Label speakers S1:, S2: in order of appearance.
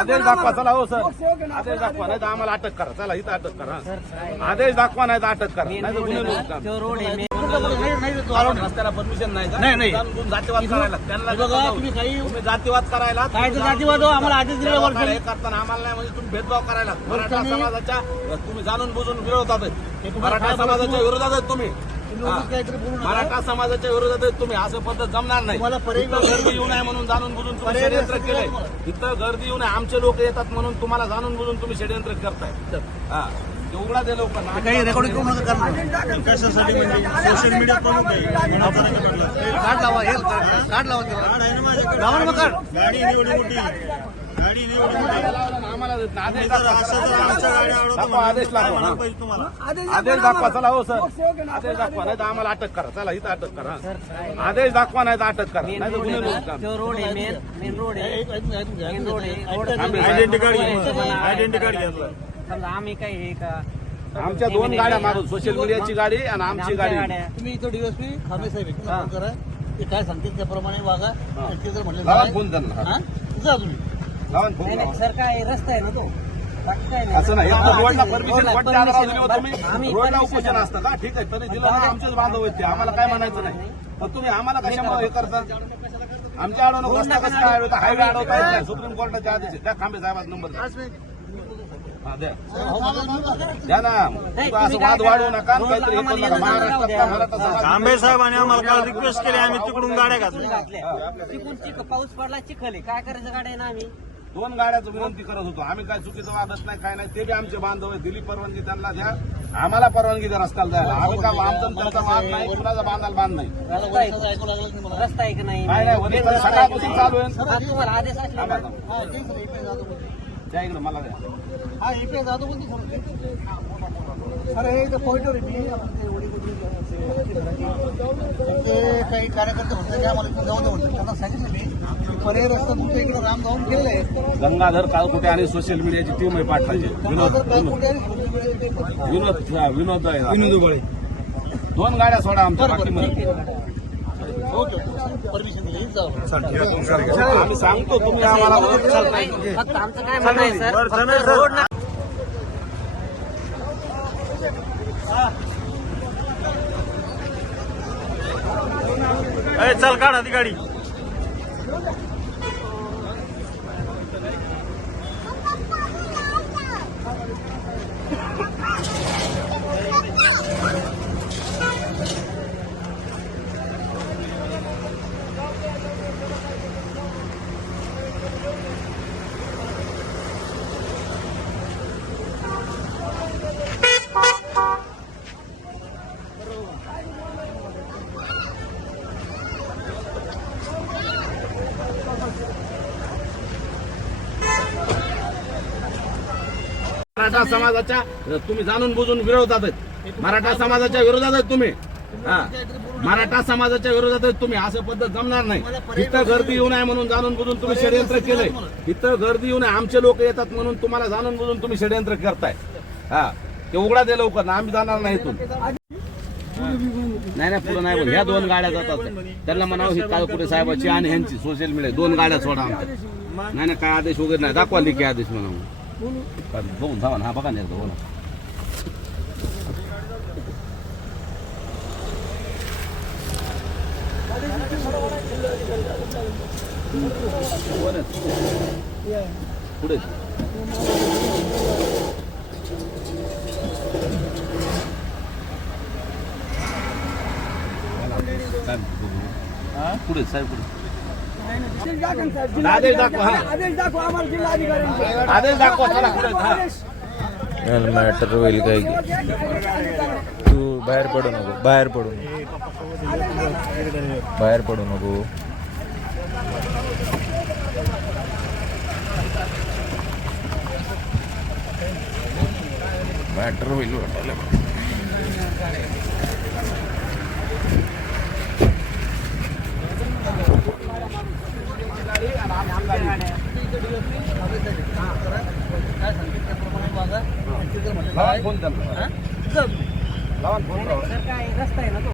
S1: आदेश दाखवा चला हो सर. आदेश दाखवा नाही तर आम्हाला अटक करा. चला इथं अटक करा. आदेश दाखवा नाही तर अटक करा. नाही तर गुन्हे नोंद रस्त्याला परमिशन नाही जातीवाद करायला. त्यांना
S2: हे
S1: जातीवाद करायला
S2: काय तर जातीवाद हो, आम्हाला आदेश दिले
S1: हे. करताना आम्हाला नाही म्हणजे तुम्ही भेदभाव करायला. मराठा समाजाच्या तुम्ही जाणून बुजून विरोधात.
S2: हे
S1: मराठा समाजाच्या? विरोधात तुम्ही. मराठा समाजाच्या विरोधात तुम्ही. असं पद्धत जमणार नाही. गर्दी येऊ नये म्हणून जाणून बुजून तुम्ही षडयंत्र केलंय. इथं गर्दी येऊ नये. आमचे लोक येतात म्हणून तुम्हाला जाणून बुजून तुम्ही षडयंत्र करताय. हा. उघडा दे लवकर.
S2: काही रेकॉर्डिंग करू नका करणार कशासाठी म्हणजे सोशल मीडिया प्रमुख आहे कार्ड लावा हे कार्ड लावा त्याला. लावा ना मग कार्ड
S3: गाडी एवढी मोठी. गाडी एवढी मोठी
S1: आम्हाला आदेश
S3: जर असं जर आमच्या गाडी अडवतो
S1: दाखवा, आदेश
S3: काय
S1: दाखवा,
S3: म्हणायला
S1: हा.
S3: पाहिजे तुम्हाला?
S1: आदेश दाखवा चला हो सर. आदेश दाखवा नाही तर आम्हाला अटक करा. चला इथं अटक करा. आदेश दाखवा नाही तर अटक करा. नाही तर गुन्हे नोंद करा
S4: तो रोड आहे मेन मेन रोड आहे.
S2: ऐक- ऐकून घ्या, ऐकून घ्या, ऐकून
S4: मेन रोड
S2: घ्या.
S4: आहे. रोड
S3: आयडेंटिटी कार्ड घ्या आयडेंटिटी कार्ड घ्या
S4: समजा आम्ही काय हे का
S1: आमच्या दोन गाड्या मारून सोशल मीडियाची गाडी आणि आमची गाडी.
S2: तुम्ही इथं डीएसपी खांबे साहेब
S1: हा.
S2: फोन करा. ते काय सांगतील त्याप्रमाणे वागा. आणि ते जर म्हणले
S1: लावा
S2: नाही,
S1: फोन त्यांना
S2: हा? जा तुम्ही.
S1: लावा फोन
S4: नाही
S1: लावा.
S4: नाही सर काय रस्ता आहे ना तो? बाकी काय
S1: असं नाही रोडला परमिशन
S4: आम्ही
S1: तुम्ही रोडला उपोषण असतं का ठीक आहे तरी ना आमचेच बांधव आहेत ते आम्हाला काय म्हणायचं नाही. पण तुम्ही आम्हाला कशामुळे हे करता? आमच्या अडवणूक रस्ता कसं काय हायवे अडवता येत नाही सुप्रीम कोर्टाचे आदेश आहे. त्या खांबे साहेबाचा नंबर द्या. हा, ना. असं वाद वाढवू नका काहीतरी हे करू नका. महाराष्ट्रात
S3: आंबे साहेबांनी आम्हाला काल रिक्वेस्ट केली आम्ही तिकडून गाड्या घातल्या.
S4: पाऊस पडला चिखल आहे. काय करायचं गाड्या ना आम्ही?
S1: दोन गाड्याचं विनंती करत होतो. आम्ही काय चुकीचं वागत नाही काय नाही ते बी आमचे बांधव आहे दिली परवानगी त्यांना द्या. आम्हाला परवानगी द्या रस्त्याला जायला. आम्ही काय आमचा त्यांचा माग नाही कुणाचा बांधायला बांध नाही.
S4: रस्ता आहे की
S1: काय सकाळपासून चालू आहे.
S4: हा.
S2: हा, रे, इकडे
S1: मला द्या.
S2: हा इकडे जातो खरं. अरे हे इथं पॉईंटवर ते. काही कार्यकर्ते म्हणतात की आम्हाला इकडे जाऊ दे म्हणतात त्यांना सांगितलं मी पर्याय रस्ता तुमच्या इकडे राम जाऊन आहे
S1: गंगाधर काळकुटे आणि सोशल मीडियाची टीम आहे पाठवायची विनोद
S2: काय
S1: विनोद.
S2: आहे?
S1: विनोद हा, विनोद आहे. दोन गाड्या सोडा आमच्या
S2: ओके परमिशन दिली जाऊ.
S1: आम्ही सांगतो तुम्ही आम्हाला मदत करत नाही.
S4: नाही, फक्त आमचं काय म्हणणं आहे सर? फक्त रोड
S3: चल काढा ती गाडी.
S1: मराठा समाजाच्या तुम्ही जाणून बुजून विरोधात आहेत. मराठा समाजाच्या विरोधात आहेत तुम्ही. हा. मराठा समाजाच्या विरोधात आहेत तुम्ही. असं पद्धत जमणार नाही. इथं गर्दी येऊ नये म्हणून जाणून बुजून तुम्ही षडयंत्र केलंय. इथं गर्दी येऊ नये. आमचे लोक येतात म्हणून तुम्हाला जाणून बुजून तुम्ही षडयंत्र करताय. हा. ते उघडा दे लवकर. ना आम्ही जाणार नाही इथून. नाही नाही पुढे नाही बोल. ह्या दोन गाड्या जातात. त्यांना म्हणावं ही काळकुटे साहेबाची आणि ह्यांची सोशल मीडिया दोन गाड्या सोडा आमच्या. नाही नाही काय आदेश वगैरे नाही. दाखवा लिखी आदेश म्हणावं. बघून जावा ना हा बघा नाही बोला. पुढे. पुढे साहेब पुढे आदेश दाखवा
S5: आदेश दाखवा आम्हाला जिल्हाधिकारी
S1: आदेश दाखवा
S6: मॅटर होईल काय तू बाहेर पडू नको बाहेर पडू नको बाहेर पडू नको मॅटर होईल वाटायला
S2: काय सांगतील त्याप्रमाणे वागा आणि ते जर म्हणले
S1: लावा
S2: नाही,
S1: फोन
S2: हा?
S1: लावा.
S4: सर काय रस्ता आहे ना तो